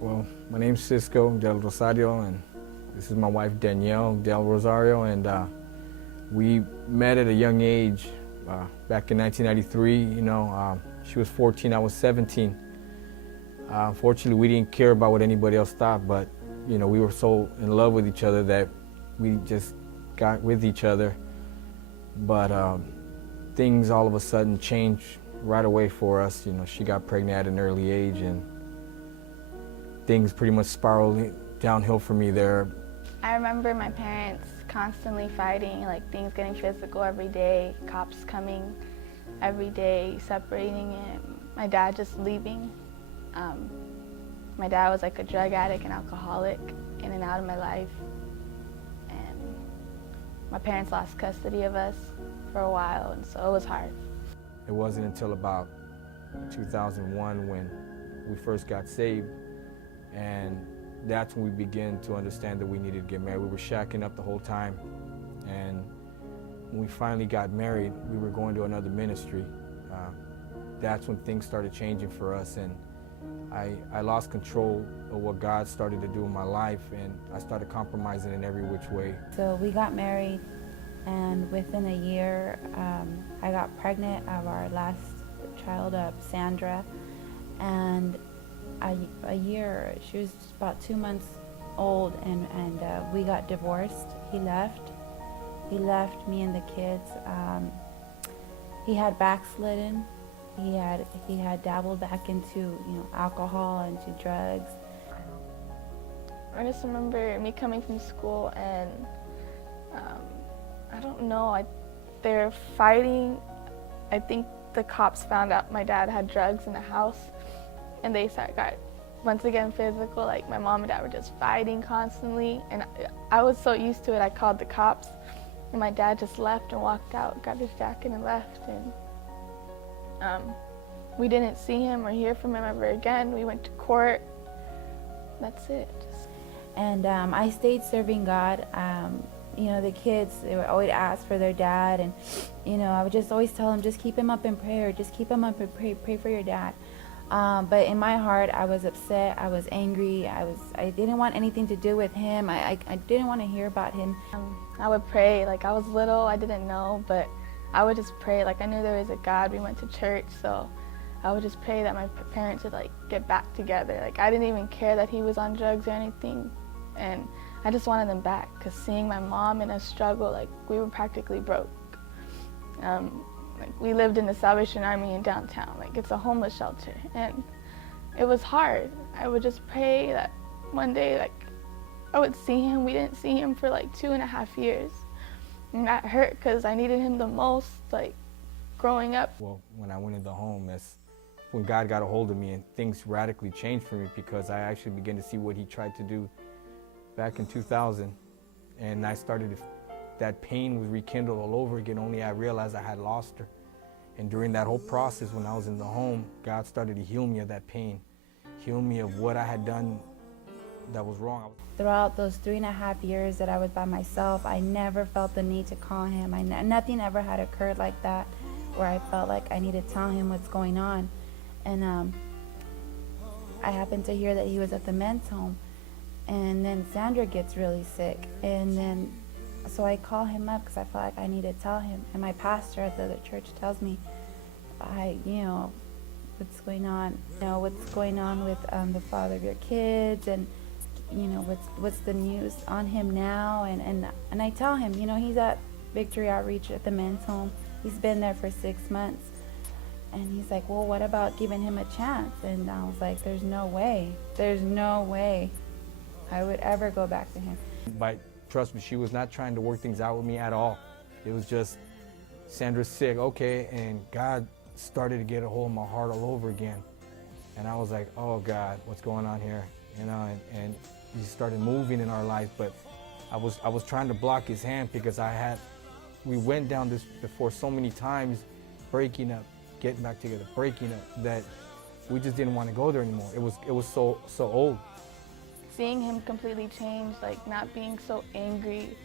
Well, my name's Cisco Del Rosario, and this is my wife Danielle Del Rosario, and we met at a young age back in 1993. She was 14, I was 17. Unfortunately, we didn't care about what anybody else thought, but we were so in love with each other that we just got with each other. But things all of a sudden changed right away for us. She got pregnant at an early age, and things pretty much spiraled downhill for me there. I remember my parents constantly fighting, like things getting physical every day, cops coming every day, separating it. My dad just leaving. My dad was like a drug addict and alcoholic, in and out of my life. And my parents lost custody of us for a while, and so it was hard. It wasn't until about 2001 when we first got saved, and that's when we began to understand that we needed to get married. We were shacking up the whole time, and when we finally got married, we were going to another ministry. That's when things started changing for us, and I lost control of what God started to do in my life, and I started compromising in every which way. So we got married, and within a year, I got pregnant of our last child, Sandra, and a year, she was about 2 months old, and we got divorced. He left me and the kids. He had backslidden. He had dabbled back into alcohol, into drugs. I just remember me coming from school, and I don't know, they were fighting. I think the cops found out my dad had drugs in the house, and they got once again physical. Like my mom and dad were just fighting constantly, and I was so used to it. I called the cops, and my dad just left and walked out, got his jacket and left. And we didn't see him or hear from him ever again. We went to court. That's it. And I stayed serving God. The kids, they would always ask for their dad, and I would just always tell them, just keep him up in prayer, just keep him up in pray for your dad. But in my heart, I was upset, I was angry, I didn't want anything to do with him. I didn't want to hear about him. I would pray, like I was little, I didn't know, but I would just pray, like I knew there was a God. We went to church, so I would just pray that my parents would like get back together. Like I didn't even care that he was on drugs or anything, and I just wanted them back, because seeing my mom in a struggle, like we were practically broke. Like we lived in the Salvation Army in downtown, like it's a homeless shelter, and it was hard. I would just pray that one day, like I would see him. We didn't see him for like 2.5 years, and that hurt because I needed him the most, like growing up. Well, when I went in the home, that's when God got a hold of me, and things radically changed for me, because I actually began to see what he tried to do back in 2000, and I started to, that pain was rekindled all over again, only I realized I had lost her. And during that whole process, when I was in the home, God started to heal me of that pain, heal me of what I had done that was wrong. Throughout those 3.5 years that I was by myself, I never felt the need to call him. Nothing ever had occurred like that where I felt like I needed to tell him what's going on. And I happened to hear that he was at the men's home. And then Sandra gets really sick. And then, so I call him up because I felt like I need to tell him. And my pastor at the other church tells me, what's going on? What's going on with the father of your kids, and what's the news on him now? And I tell him, he's at Victory Outreach at the men's home. He's been there for 6 months. And he's like, well, what about giving him a chance? And I was like, there's no way I would ever go back to him. But trust me, she was not trying to work things out with me at all. It was just, Sandra's sick, okay, and God started to get a hold of my heart all over again. And I was like, oh God, what's going on here? And he started moving in our life, but I was trying to block his hand, because we went down this before so many times, breaking up, getting back together, breaking up, that we just didn't want to go there anymore. It was so old. Seeing him completely change, like not being so angry,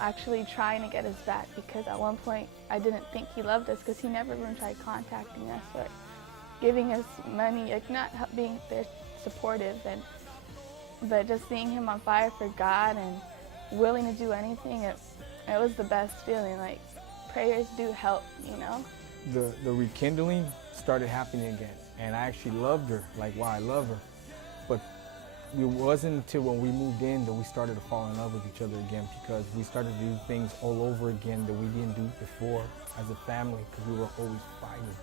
actually trying to get us back, because at one point I didn't think he loved us, because he never even tried contacting us or giving us money, like not being there supportive, but just seeing him on fire for God and willing to do anything, it was the best feeling. Like, prayers do help, you know? The rekindling started happening again, and I actually loved her, like, wow, I love her. But it wasn't until when we moved in that we started to fall in love with each other again, because we started to do things all over again that we didn't do before as a family, because we were always fighting.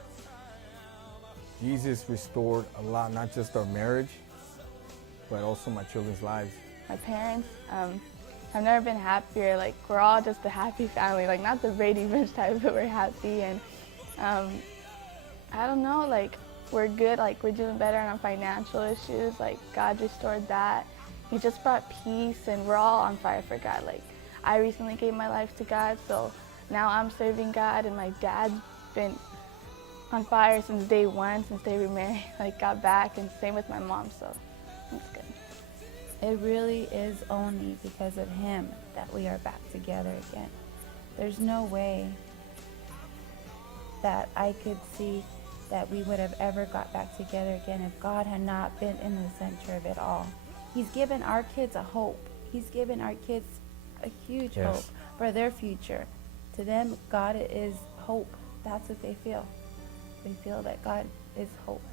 Jesus restored a lot, not just our marriage, but also my children's lives. My parents, I've never been happier. Like, we're all just a happy family, like not the Brady Bunch type, but we're happy. And I don't know, like, we're good, like we're doing better on our financial issues. Like, God restored that. He just brought peace, and we're all on fire for God. Like, I recently gave my life to God, so now I'm serving God, and my dad's been on fire since day one, since they were married, like got back, and same with my mom, so it's good. It really is only because of him that we are back together again. There's no way that I could see that we would have ever got back together again if God had not been in the center of it all. He's given our kids a hope. He's given our kids a huge hope for their future. To them, God is hope. That's what they feel. They feel that God is hope.